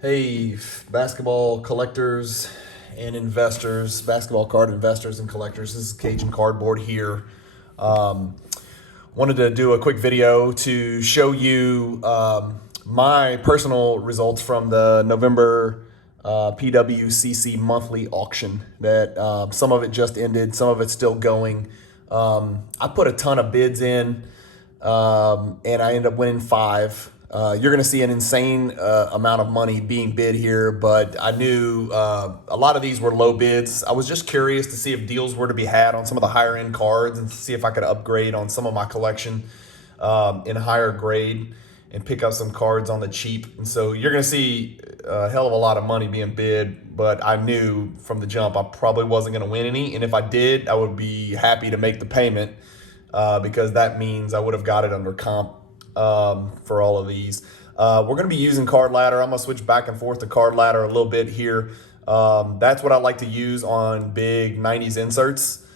Hey, basketball collectors and investors, basketball card investors and collectors. This is Cajun Cardboard here. Um, Wanted to do a quick video to show you my personal results from the November PWCC Monthly Auction. That some of it just ended, some of it's still going. I put a ton of bids in, and I ended up winning five. You're going to see an insane amount of money being bid here, but I knew a lot of these were low bids. I was just curious to see if deals were to be had on some of the higher end cards and see if I could upgrade on some of my collection in higher grade and pick up some cards on the cheap. And so you're going to see a hell of a lot of money being bid, but I knew from the jump I probably wasn't going to win any. And if I did, I would be happy to make the payment because that means I would have got it under comp for all of these. We're going to be using Card Ladder. I'm going to switch back and forth to Card Ladder a little bit here. That's what I like to use on big 90s inserts.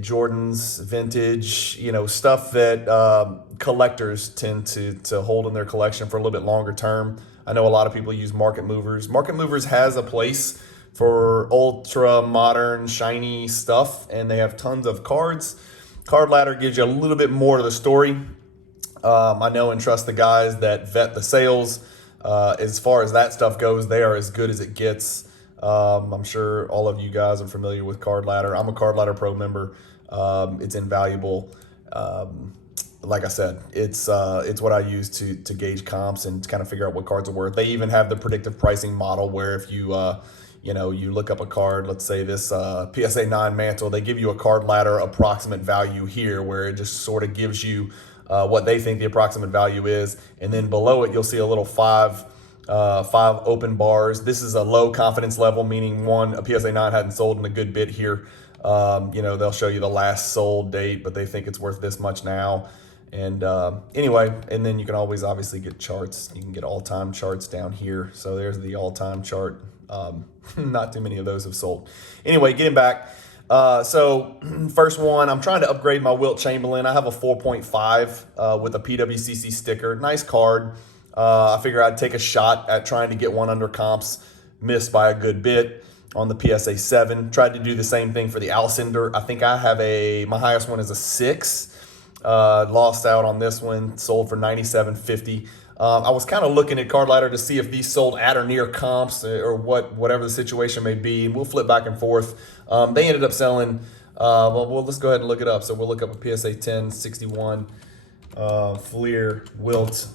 Jordan's, vintage, stuff that collectors tend to hold in their collection for a little bit longer term. I know a lot of people use Market Movers. Market Movers has a place for ultra modern, shiny stuff, and they have tons of cards. Card Ladder gives you a little bit more of the story. I know and trust the guys that vet the sales. As far as that stuff goes, they are as good as it gets. I'm sure all of you guys are familiar with Card Ladder. I'm a Card Ladder Pro member. It's invaluable. Like I said, it's what I use to gauge comps and to kind of figure out what cards are worth. They even have the predictive pricing model where if you you look up a card, let's say this PSA 9 mantle, they give you a Card Ladder approximate value here where it just sort of gives you what they think the approximate value is. And then below it, you'll see a little five open bars. This is a low confidence level, meaning a PSA 9 hadn't sold in a good bit here. They'll show you the last sold date, but they think it's worth this much now. And anyway, and then you can always obviously get charts. You can get all-time charts down here. So there's the all-time chart. Not too many of those have sold. Anyway, getting back. So first one, I'm trying to upgrade my Wilt Chamberlain. I have a 4.5 with a PWCC sticker. Nice card. I figure I'd take a shot at trying to get one under comps. Missed by a good bit on the PSA 7. Tried to do the same thing for the Alcindor. I think I have my highest one is a 6. Lost out on this one. Sold for $97.50. I was kind of looking at Card Ladder to see if these sold at or near comps or whatever the situation may be. And we'll flip back and forth. They ended up selling, let's go ahead and look it up. So we'll look up a PSA 10, 61, Fleer, Wilt.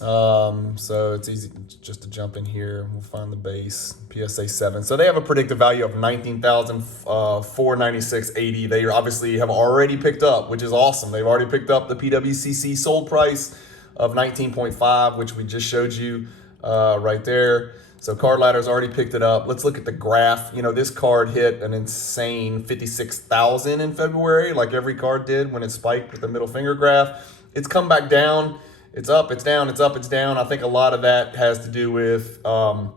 So it's easy just to jump in here. We'll find the base, PSA 7. So they have a predictive value of $19,496.80. They obviously have already picked up, which is awesome. They've already picked up the PWCC sold price of 19.5, which we just showed you right there. So Card Ladder's already picked it up. Let's look at the graph. This card hit an insane 56,000 in February, like every card did when it spiked with the middle finger graph. It's come back down. It's up, it's down, it's up, it's down. I think a lot of that has to do with the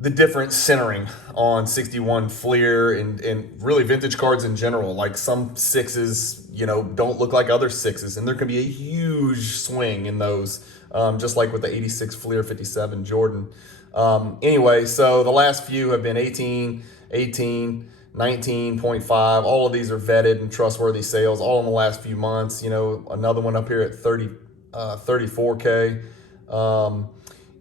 different centering on 61 Fleer and really vintage cards in general. Like some sixes, don't look like other sixes, and there can be a huge swing in those, just like with the 86 Fleer 57 Jordan. Anyway, so the last few have been 18, 18, 19.5. All of these are vetted and trustworthy sales all in the last few months. Another one up here at 34K.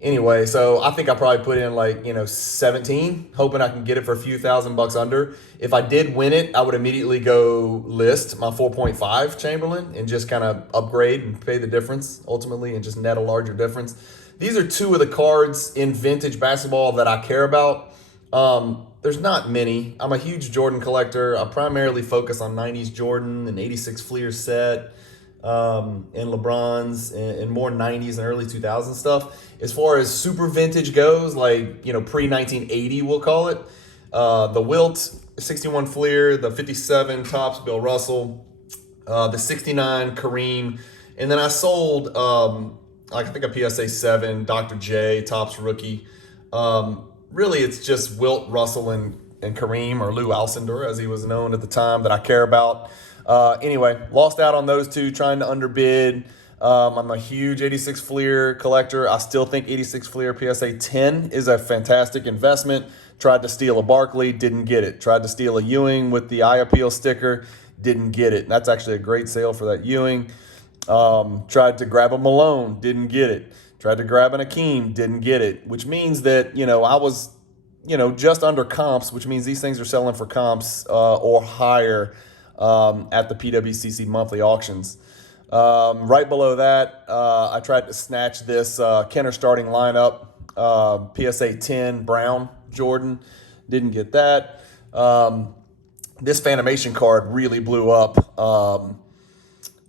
Anyway, so I think I probably put in 17, hoping I can get it for a few $1,000 under. If I did win it, I would immediately go list my 4.5 Chamberlain and just kind of upgrade and pay the difference ultimately and just net a larger difference. These are two of the cards in vintage basketball that I care about. There's not many. I'm a huge Jordan collector. I primarily focus on 90s Jordan and 86 Fleer set, and LeBron's and more 90s and early 2000s stuff. As far as super vintage goes, pre-1980, we'll call it, the Wilt 61 Fleer, the 57 Topps Bill Russell, the 69 Kareem, and then I sold I think a PSA 7 Dr. J Topps rookie. Really, it's just Wilt, Russell, and Kareem, or Lou Alcindor, as he was known at the time, that I care about. Anyway, lost out on those two, trying to underbid. I'm a huge 86 Fleer collector. I still think 86 Fleer PSA 10 is a fantastic investment. Tried to steal a Barkley, didn't get it. Tried to steal a Ewing with the eye appeal sticker, didn't get it. That's actually a great sale for that Ewing. Tried to grab a Malone, didn't get it. Tried to grab an Akeem, didn't get it, which means that, I was, just under comps, which means these things are selling for comps or higher at the PWCC monthly auctions. Right below that, I tried to snatch this Kenner starting lineup, PSA 10 Brown Jordan, didn't get that. This Fanimation card really blew up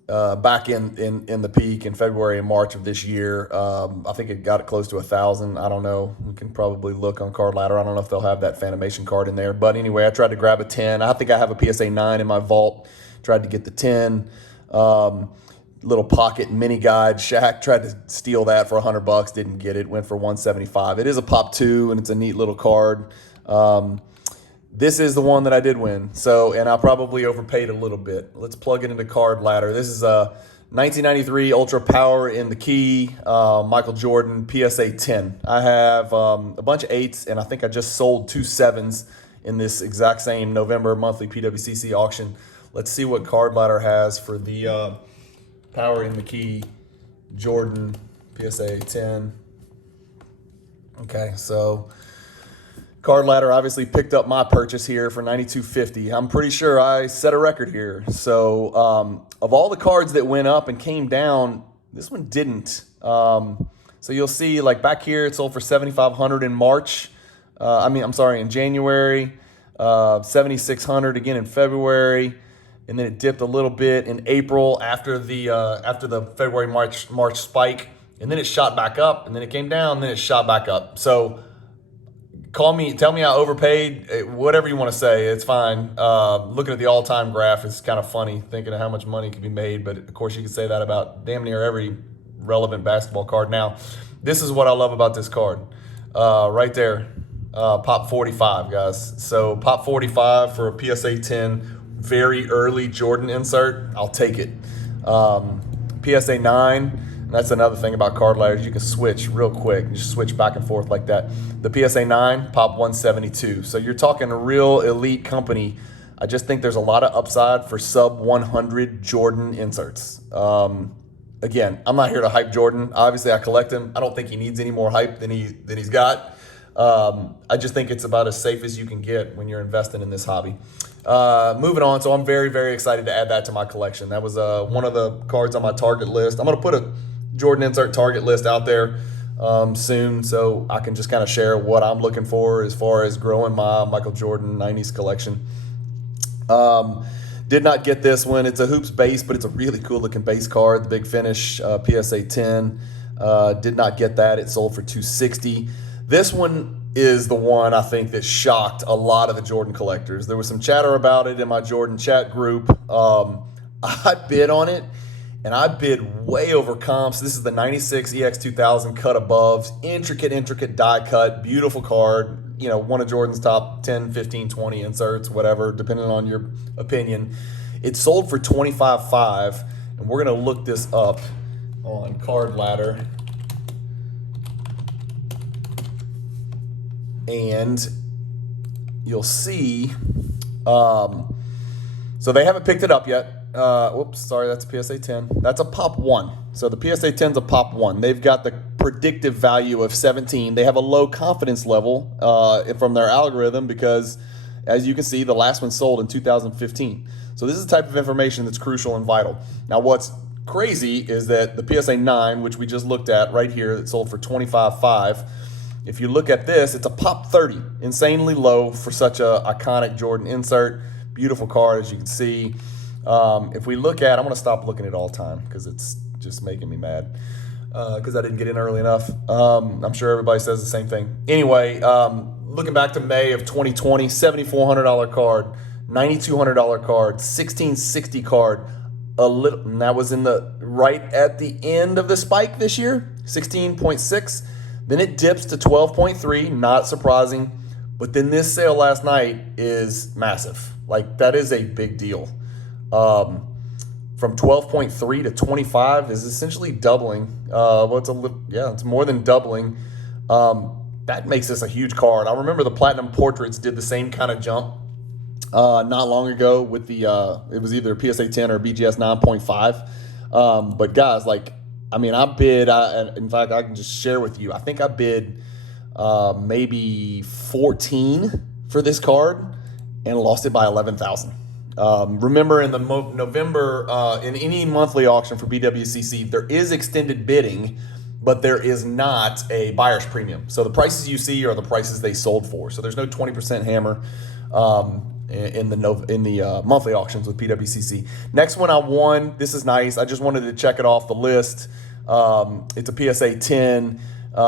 back in the peak in February and March of this year. I think it got it close to 1,000. I don't know. We can probably look on Card Ladder. I don't know if they'll have that Fanimation card in there. But anyway, I tried to grab a 10. I think I have a PSA 9 in my vault. Tried to get the 10. Little pocket mini guide. Shaq tried to steal that for $100. Didn't get it. Went for $175. It is a Pop 2, and it's a neat little card. This is the one that I did win. And I probably overpaid a little bit. Let's plug it into Card Ladder. This is a 1993 Ultra Power in the key, Michael Jordan PSA 10. I have a bunch of 8s, and I think I just sold 2 7s in this exact same November monthly PWCC auction. Let's see what Card Ladder has for the Power in the key Jordan PSA 10. Okay, so Card Ladder obviously picked up my purchase here for $92.50. I'm pretty sure I set a record here. So of all the cards that went up and came down, this one didn't. So you'll see, like back here, it sold for $7,500 in March. In January. $7,600 again in February, and then it dipped a little bit in April after the February March spike, and then it shot back up, and then it came down, and then it shot back up. So tell me I overpaid, whatever you want to say, it's fine. Looking at the all-time graph, it's kind of funny thinking of how much money could be made, but of course you could say that about damn near every relevant basketball card. Now, this is what I love about this card. Right there, Pop 45, guys. So Pop 45 for a PSA 10, very early Jordan insert, I'll take it. PSA 9, that's another thing about Card Ladder. You can switch real quick. Just switch back and forth like that. The PSA 9, Pop 172. So you're talking a real elite company. I just think there's a lot of upside for sub 100 Jordan inserts. Again, I'm not here to hype Jordan. Obviously, I collect him. I don't think he needs any more hype than he's got. I just think it's about as safe as you can get when you're investing in this hobby. Moving on, so I'm very, very excited to add that to my collection. That was one of the cards on my target list. I'm going to put a Jordan insert target list out there soon, so I can just kind of share what I'm looking for as far as growing my Michael Jordan 90s collection. Did not get this one. It's a Hoops base, but it's a really cool looking base card. The Big Finish PSA 10. Did not get that. It sold for $260. This one is the one I think that shocked a lot of the Jordan collectors. There was some chatter about it in my Jordan chat group. I bid on it, and I bid way over comps. This is the 96 EX2000 cut above. Intricate die cut. Beautiful card. One of Jordan's top 10, 15, 20 inserts, whatever, depending on your opinion. It sold for $25.5, and we're going to look this up on Card Ladder. And you'll see, so they haven't picked it up yet. Whoops, sorry, that's a PSA 10. That's a Pop 1. So the PSA 10's a Pop 1. They've got the predictive value of 17. They have a low confidence level from their algorithm because, as you can see, the last one sold in 2015. So this is the type of information that's crucial and vital. Now, what's crazy is that the PSA 9, which we just looked at right here, that sold for $25.5. If you look at this, it's a Pop 30, insanely low for such a iconic Jordan insert. Beautiful card, as you can see. If we look at, I'm going to stop looking at all time because it's just making me mad because I didn't get in early enough. I'm sure everybody says the same thing. Anyway, looking back to May of 2020, $7,400 card, $9,200 card, $1,660 card, and that was right at the end of the spike this year, 16.6. Then it dips to 12.3, not surprising. But then this sale last night is massive. Like, that is a big deal. from 12.3 to 25 is essentially doubling. It's more than doubling. That makes this a huge card. I remember the Platinum Portraits did the same kind of jump not long ago with the it was either PSA 10 or BGS 9.5. But guys, I bid. In fact, I can just share with you. I think I bid maybe 14 for this card and lost it by 11,000. Remember, in the November, in any monthly auction for PWCC, there is extended bidding, but there is not a buyer's premium. So the prices you see are the prices they sold for. So there's no 20% hammer in the monthly auctions with PWCC. Next one I won. This is nice. I just wanted to check it off the list. It's a PSA 10,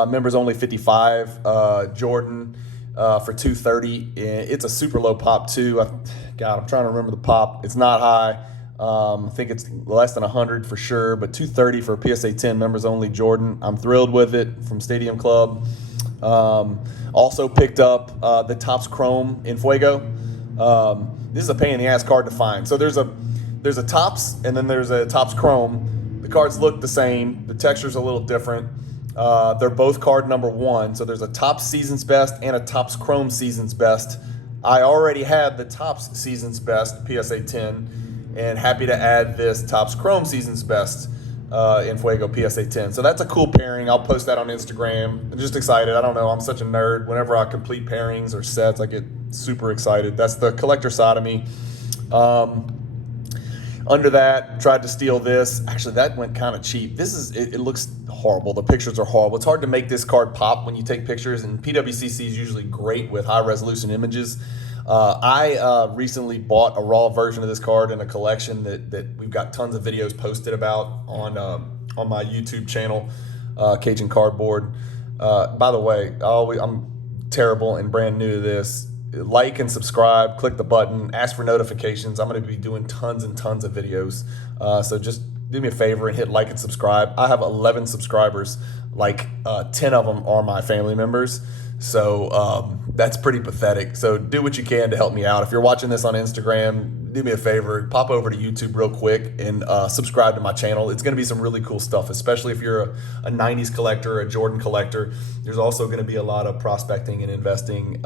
members only 55, Jordan for 230. It's a super low pop too. I'm trying to remember the pop. It's not high. I think it's less than 100 for sure, but 230 for a PSA 10 members only Jordan. I'm thrilled with it from Stadium Club. Also picked up the Topps Chrome in Fuego. This is a pain in the ass card to find. So there's a Topps and then there's a Topps Chrome. The cards look the same. The texture's a little different. They're both card number 1. So there's a Topps Season's Best and a Topps Chrome Season's Best. I already had the Topps Season's Best PSA 10 and happy to add this Topps Chrome Season's Best in Fuego PSA 10. So that's a cool pairing. I'll post that on Instagram. I'm just excited. I don't know. I'm such a nerd. Whenever I complete pairings or sets, I get super excited. That's the collector side of me. Under that, tried to steal this. Actually, that went kind of cheap. It looks horrible. The pictures are horrible. It's hard to make this card pop when you take pictures, and PWCC is usually great with high-resolution images. I recently bought a raw version of this card in a collection that we've got tons of videos posted about on my YouTube channel, Cajun Cardboard. By the way, I'm terrible and brand new to this. Like and subscribe, click the button, ask for notifications. I'm going to be doing tons and tons of videos. So just do me a favor and hit like and subscribe. I have 11 subscribers. 10 of them are my family members. So that's pretty pathetic. So do what you can to help me out. If you're watching this on Instagram, do me a favor, pop over to YouTube real quick and subscribe to my channel. It's going to be some really cool stuff, especially if you're a 90s collector, a Jordan collector. There's also going to be a lot of prospecting and investing,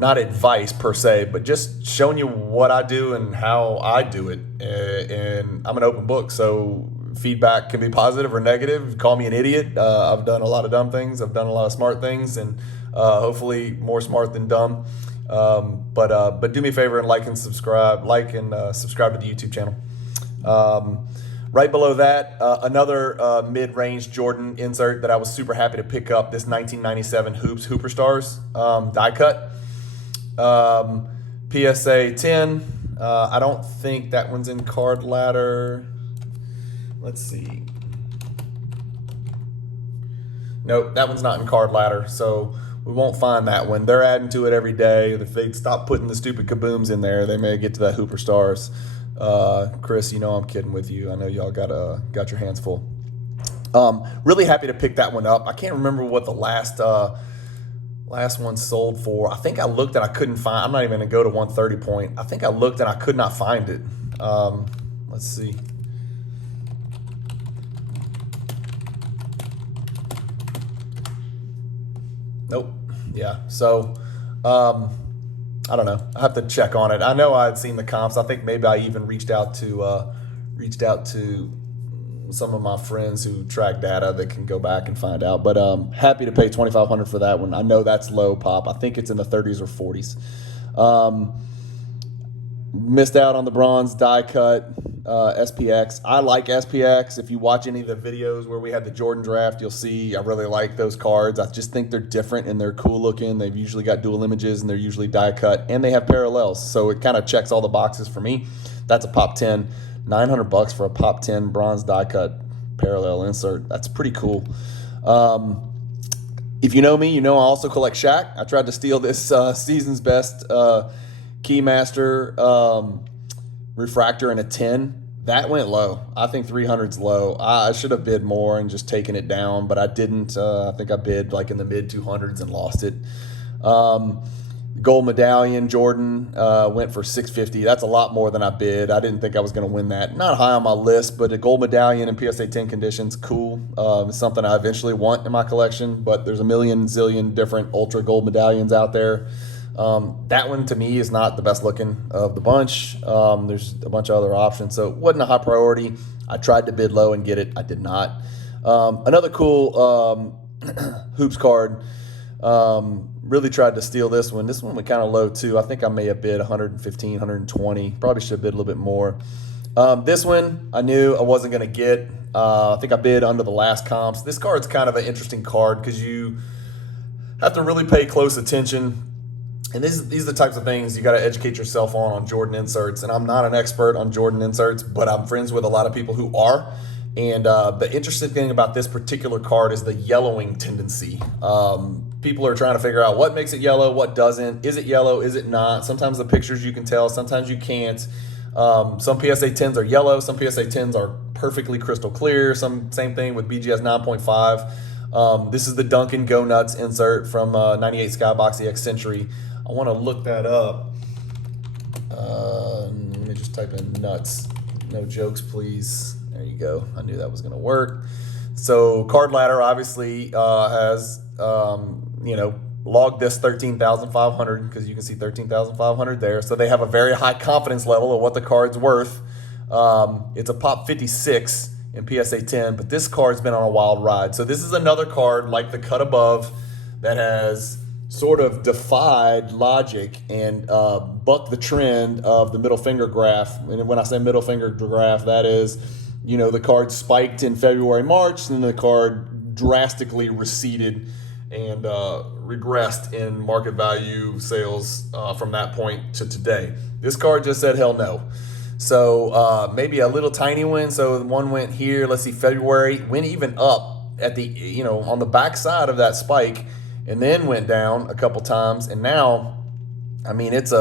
not advice per se, but just showing you what I do and how I do it. And I'm an open book, so feedback can be positive or negative. Call me an idiot. I've done a lot of dumb things. I've done a lot of smart things, and hopefully more smart than dumb. But do me a favor and like and subscribe to the YouTube channel. Right below that, another mid-range Jordan insert that I was super happy to pick up. This 1997 Hooper Stars die cut. PSA 10. I don't think that one's in card ladder. Let's see. Nope, that one's not in card ladder, so we won't find that one. They're adding to it every day. If they stop putting the stupid kabooms in there, they may get to that Hooper Stars. Chris, you know I'm kidding with you. I know y'all got your hands full. Really happy to pick that one up. I can't remember what the last one sold for. I think I looked and I couldn't find. I'm not even going to go to 130 point. I think I looked and I could not find it. Let's see. Nope. Yeah. So, I don't know. I have to check on it. I know I had seen the comps. I think maybe I even reached out to some of my friends who track data that can go back and find out. But happy to pay $2,500 for that one. I know that's low pop. I think it's in the 30s or 40s. Missed out on the bronze die cut SPX. I like SPX. If you watch any of the videos where we had the Jordan draft, you'll see I really like those cards. I just think they're different and they're cool looking. They've usually got dual images and they're usually die cut and they have parallels. So it kind of checks all the boxes for me. That's a pop 10. $900 for a pop 10 bronze die cut parallel insert. That's pretty cool. If you know me, you know I also collect Shaq. I tried to steal this season's best Keymaster refractor in a 10. That went low. I think 300's low. I should have bid more and just taken it down, but I didn't. I think I bid like in the mid 200s and lost it. Gold medallion Jordan went for $650. That's a lot more than I bid. I didn't think I was going to win that. Not high on my list, but a gold medallion in PSA 10 conditions, cool. It's something I eventually want in my collection, but there's a million zillion different ultra gold medallions out there. That one to me is not the best looking of the bunch. There's a bunch of other options, so it wasn't a high priority. I tried to bid low and get it. I did not. Another cool hoops card. Really tried to steal this one. This one went kind of low too. I think I may have bid 115, 120. Probably should have bid a little bit more. This one I knew I wasn't going to get. I think I bid under the last comps. This card's kind of an interesting card because you have to really pay close attention. And these are the types of things you got to educate yourself on Jordan inserts. And I'm not an expert on Jordan inserts, but I'm friends with a lot of people who are. And the interesting thing about this particular card is the yellowing tendency. People are trying to figure out what makes it yellow, what doesn't. Is it yellow? Is it not? Sometimes the pictures you can tell, sometimes you can't. Some PSA 10s are yellow. Some PSA 10s are perfectly crystal clear. Same thing with BGS 9.5. This is the Duncan Go Nuts insert from 98 Skybox EX Century. I want to look that up. Let me just type in nuts. No jokes, please. There you go. I knew that was going to work. So Card Ladder obviously has, logged this 13,500 because you can see 13,500 there. So they have a very high confidence level of what the card's worth. It's a pop 56 in PSA 10, but this card's been on a wild ride. So this is another card like the cut above that has sort of defied logic and bucked the trend of the middle finger graph. And when I say middle finger graph, that is, the card spiked in February, March, and the card drastically receded and regressed in market value sales from that point to today. This card just said hell no. So maybe a little tiny one. So one went here, let's see, February, went even up at the, on the backside of that spike and then went down a couple times. And now, it's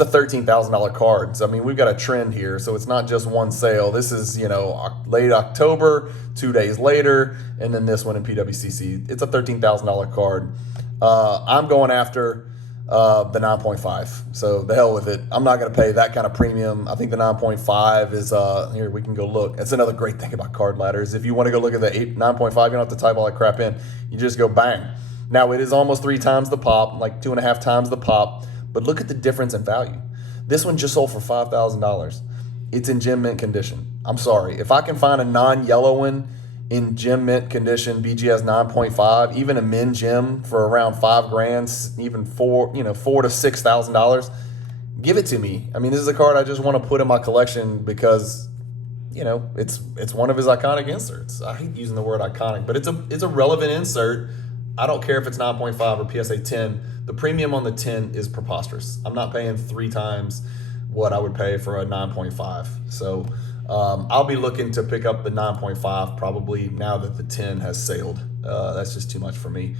a $13,000 card. So, we've got a trend here. So it's not just one sale. This is, late October, 2 days later, and then this one in PWCC. It's a $13,000 card. I'm going after the 9.5. So the hell with it. I'm not going to pay that kind of premium. I think the 9.5 is, here, we can go look. That's another great thing about Card Ladders. If you want to go look at the 9.5, you don't have to type all that crap in. You just go bang. Now, it is almost 3 times the pop, like 2.5 times the pop. But look at the difference in value. This one just sold for $5,000. It's in gem mint condition. I'm sorry. If I can find a non-yellow one in gem mint condition, BGS 9.5, even a min gem for around $5,000, even $4,000 to $6,000, give it to me. This is a card I just want to put in my collection because, it's one of his iconic inserts. I hate using the word iconic, but it's a relevant insert. I don't care if it's 9.5 or PSA 10. The premium on the 10 is preposterous. I'm not paying 3 times what I would pay for a 9.5. So I'll be looking to pick up the 9.5 probably now that the 10 has sailed. That's just too much for me.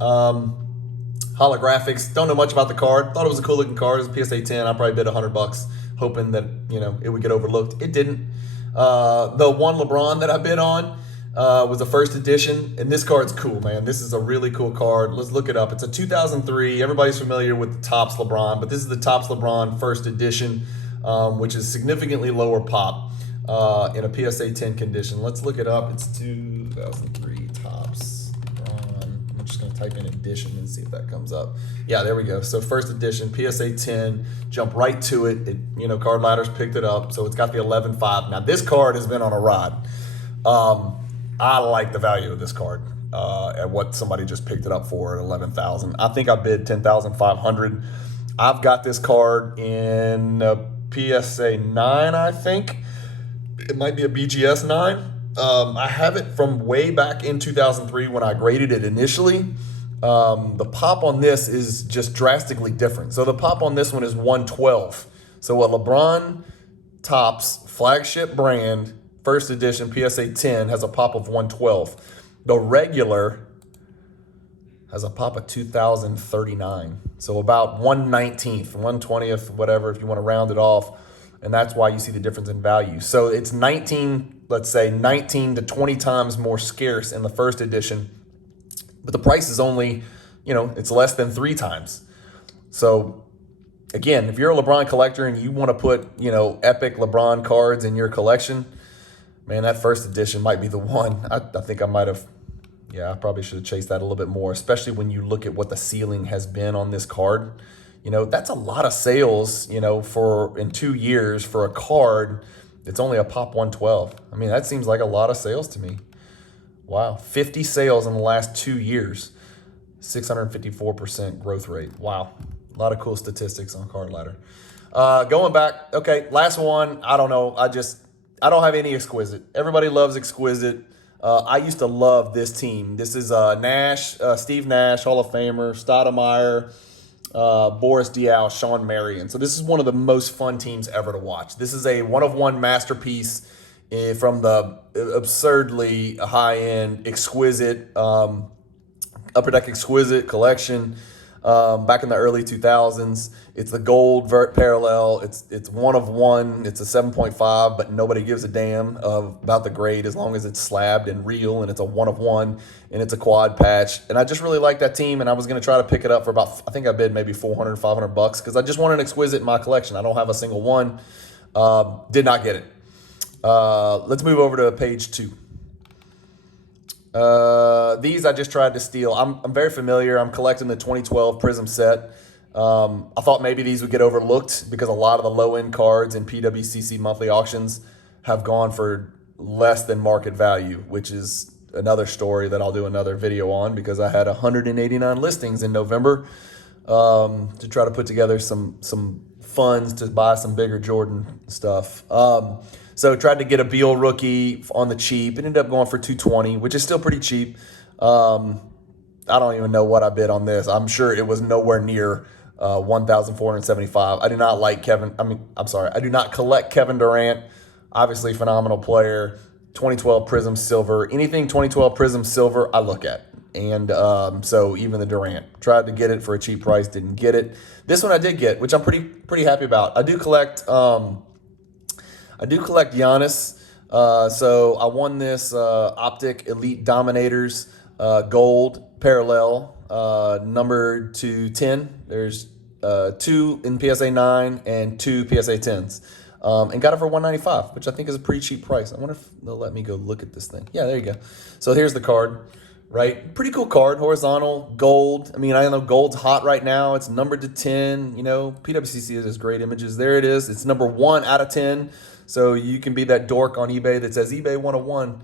Holographics, don't know much about the card. Thought it was a cool looking card. It was a PSA 10. I probably bid $100 hoping that it would get overlooked. It didn't. The one LeBron that I bid on was a first edition, and this card's cool, man. This is a really cool card. Let's look it up. It's a 2003. Everybody's familiar with the Topps LeBron, but this is the Topps LeBron first edition, which is significantly lower pop in a PSA 10 condition. Let's look it up. It's 2003 Topps LeBron. I'm just going to type in edition and see if that comes up. Yeah, there we go. So first edition, PSA 10, jump right to it. Card Ladders picked it up, so it's got the 11.5. Now, this card has been on a ride. I like the value of this card at what somebody just picked it up for at $11,000. I think I bid $10,500. I've got this card in a PSA 9, I think. It might be a BGS 9. I have it from way back in 2003 when I graded it initially. The pop on this is just drastically different. So the pop on this one is 112. So what LeBron Topps flagship brand first edition PSA 10 has a pop of 112. The regular has a pop of 2,039. So about 1/19th, 1/20th, whatever, if you want to round it off. And that's why you see the difference in value. So it's 19 to 20 times more scarce in the first edition. But the price is only, it's less than 3 times. So again, if you're a LeBron collector and you want to put, epic LeBron cards in your collection, man, that first edition might be the one. I think I might have, I probably should have chased that a little bit more, especially when you look at what the ceiling has been on this card. That's a lot of sales, for in 2 years for a card. It's only a pop 112. I mean, that seems like a lot of sales to me. Wow. 50 sales in the last 2 years, 654% growth rate. Wow. A lot of cool statistics on Card Ladder. Going back, okay, last one. I don't know. I don't have any Exquisite. Everybody loves Exquisite. I used to love this team. This is Nash, Steve Nash, Hall of Famer, Stoudemire, Boris Diaw, Sean Marion. So this is one of the most fun teams ever to watch. This is a one-of-one masterpiece from the absurdly high-end Exquisite, Upper Deck Exquisite collection back in the early 2000s. It's the gold vert parallel. It's one of one. It's a 7.5, but nobody gives a damn about the grade as long as it's slabbed and real, and it's a one of one, and it's a quad patch. And I just really like that team, and I was going to try to pick it up for about, I think I bid maybe $400, $500 because I just want an Exquisite in my collection. I don't have a single one. Did not get it. Let's move over to page 2. These I just tried to steal. I'm very familiar. I'm collecting the 2012 Prism set. I thought maybe these would get overlooked because a lot of the low-end cards in PWCC monthly auctions have gone for less than market value, which is another story that I'll do another video on because I had 189 listings in November to try to put together some funds to buy some bigger Jordan stuff. So tried to get a Beal rookie on the cheap. It ended up going for $220, which is still pretty cheap. I don't even know what I bid on this. I'm sure it was nowhere near $1,475. I do not like I do not collect Kevin Durant. Obviously, phenomenal player. 2012 Prism Silver. Anything 2012 Prism Silver, I look at. And so even the Durant. Tried to get it for a cheap price, didn't get it. This one I did get, which I'm pretty happy about. I do collect Giannis. So I won this Optic Elite Dominators gold parallel numbered to 10. There's 2 in PSA 9 and 2 PSA 10s. And got it for $195, which I think is a pretty cheap price. I wonder if they'll let me go look at this thing. Yeah, there you go. So here's the card, right? Pretty cool card, horizontal, gold. I mean, I know gold's hot right now. It's numbered to 10. PWCC has great images. There it is. It's number 1 out of 10. So you can be that dork on eBay that says eBay 101.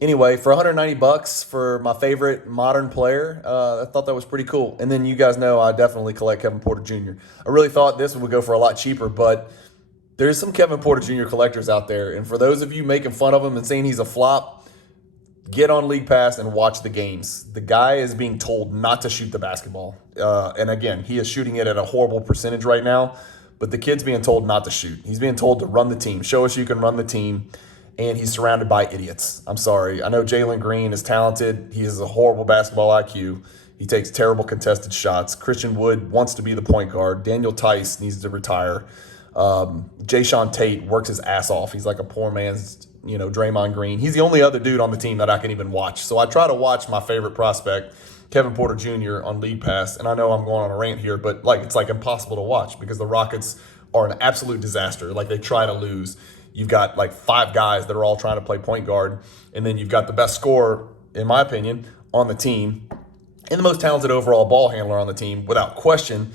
Anyway, for $190 for my favorite modern player, I thought that was pretty cool. And then you guys know I definitely collect Kevin Porter Jr. I really thought this would go for a lot cheaper, but there's some Kevin Porter Jr. collectors out there. And for those of you making fun of him and saying he's a flop, get on League Pass and watch the games. The guy is being told not to shoot the basketball. And again, he is shooting it at a horrible percentage right now. But the kid's being told not to shoot. He's being told to run the team. Show us you can run the team. And he's surrounded by idiots. I'm sorry. I know Jalen Green is talented. He has a horrible basketball IQ. He takes terrible contested shots. Christian Wood wants to be the point guard. Daniel Tice needs to retire. Jayshawn Tate works his ass off. He's like a poor man's, Draymond Green. He's the only other dude on the team that I can even watch. So I try to watch my favorite prospect, Kevin Porter Jr. on League Pass. And I know I'm going on a rant here, but it's impossible to watch because the Rockets are an absolute disaster. They try to lose. You've got 5 guys that are all trying to play point guard. And then you've got the best scorer, in my opinion, on the team and the most talented overall ball handler on the team, without question,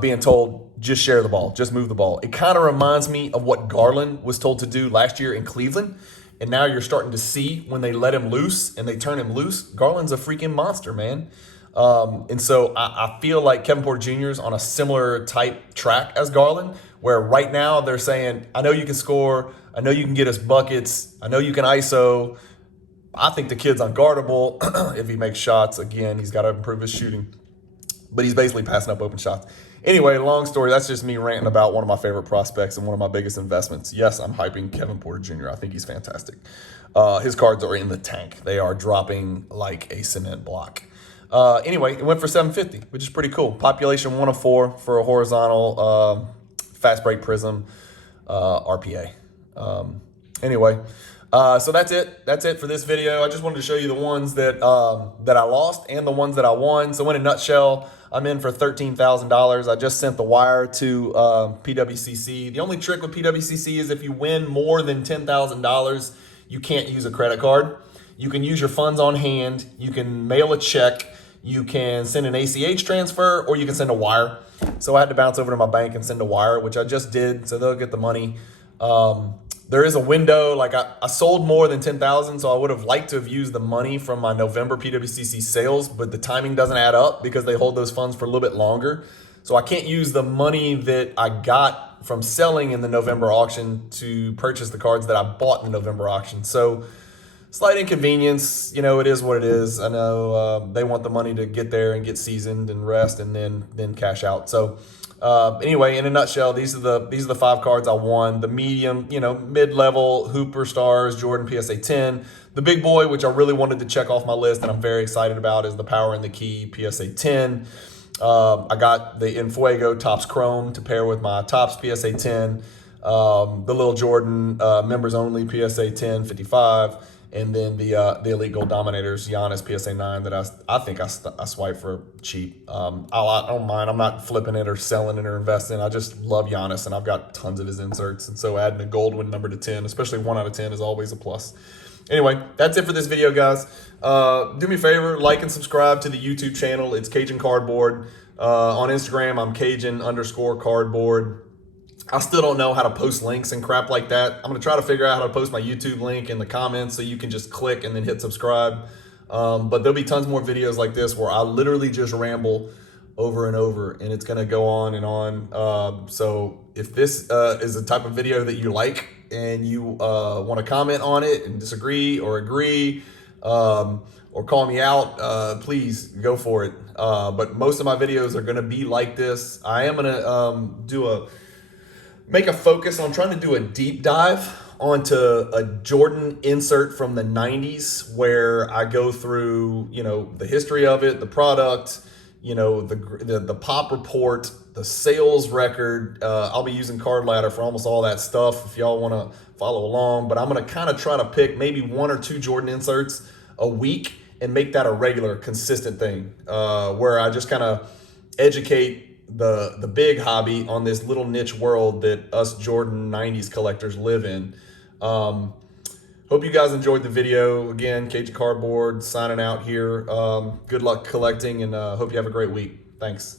being told, just share the ball, just move the ball. It kind of reminds me of what Garland was told to do last year in Cleveland. And now you're starting to see when they let him loose and they turn him loose, Garland's a freaking monster, man. And so I feel like Kevin Porter Jr. is on a similar type track as Garland, where right now they're saying, I know you can score. I know you can get us buckets. I know you can ISO. I think the kid's unguardable if he makes shots. Again, he's got to improve his shooting. But he's basically passing up open shots. Anyway, long story. That's just me ranting about one of my favorite prospects and one of my biggest investments. Yes, I'm hyping Kevin Porter Jr. I think he's fantastic. His cards are in the tank. They are dropping like a cement block. Anyway, it went for $750, which is pretty cool. Population 1 of 4 for a horizontal fast break prism RPA. Anyway, So that's it. That's it for this video. I just wanted to show you the ones that that I lost and the ones that I won. So in a nutshell, I'm in for $13,000. I just sent the wire to PWCC. The only trick with PWCC is if you win more than $10,000, you can't use a credit card. You can use your funds on hand. You can mail a check. You can send an ACH transfer, or you can send a wire. So I had to bounce over to my bank and send a wire, which I just did. So they'll get the money. There is a window, like I sold more than 10,000, so I would have liked to have used the money from my November PWCC sales, but the timing doesn't add up because they hold those funds for a little bit longer. So I can't use the money that I got from selling in the November auction to purchase the cards that I bought in the November auction. So slight inconvenience, you know, it is what it is. I know they want the money to get there and get seasoned and rest and then cash out. So anyway, in a nutshell, these are the 5 cards I won. The medium, you know, mid-level Hooper Stars, Jordan PSA 10. The big boy, which I really wanted to check off my list and I'm very excited about, is the Power and the Key PSA 10. I got the Enfuego Topps Chrome to pair with my Topps PSA 10. The Lil Jordan members only PSA 10 55. And then the Elite Gold Dominators Giannis PSA 9 that I think I swiped for cheap. I don't mind. I'm not flipping it or selling it or investing. I just love Giannis, and I've got tons of his inserts. And so adding a gold one number to 10, especially 1 out of 10, is always a plus. Anyway, that's it for this video, guys. Do me a favor, like and subscribe to the YouTube channel. It's Cajun Cardboard. On Instagram, I'm Cajun_cardboard. I still don't know how to post links and crap like that. I'm gonna try to figure out how to post my YouTube link in the comments so you can just click and then hit subscribe. But there'll be tons more videos like this where I literally just ramble over and over, and it's gonna go on and on. So if this is a type of video that you like and you wanna comment on it and disagree or agree, or call me out, please go for it. But most of my videos are gonna be like this. I am gonna make a focus on trying to do a deep dive onto a Jordan insert from the 90s where I go through, you know, the history of it, the product, you know, the pop report, the sales record. I'll be using Card Ladder for almost all that stuff if y'all want to follow along, but I'm going to kind of try to pick maybe 1 or 2 Jordan inserts a week and make that a regular, consistent thing, where I just kind of educate the big hobby on this little niche world that us Jordan 90s collectors live in. Hope you guys enjoyed the video. Again, Cajun Cardboard signing out here. Good luck collecting, and hope you have a great week. Thanks.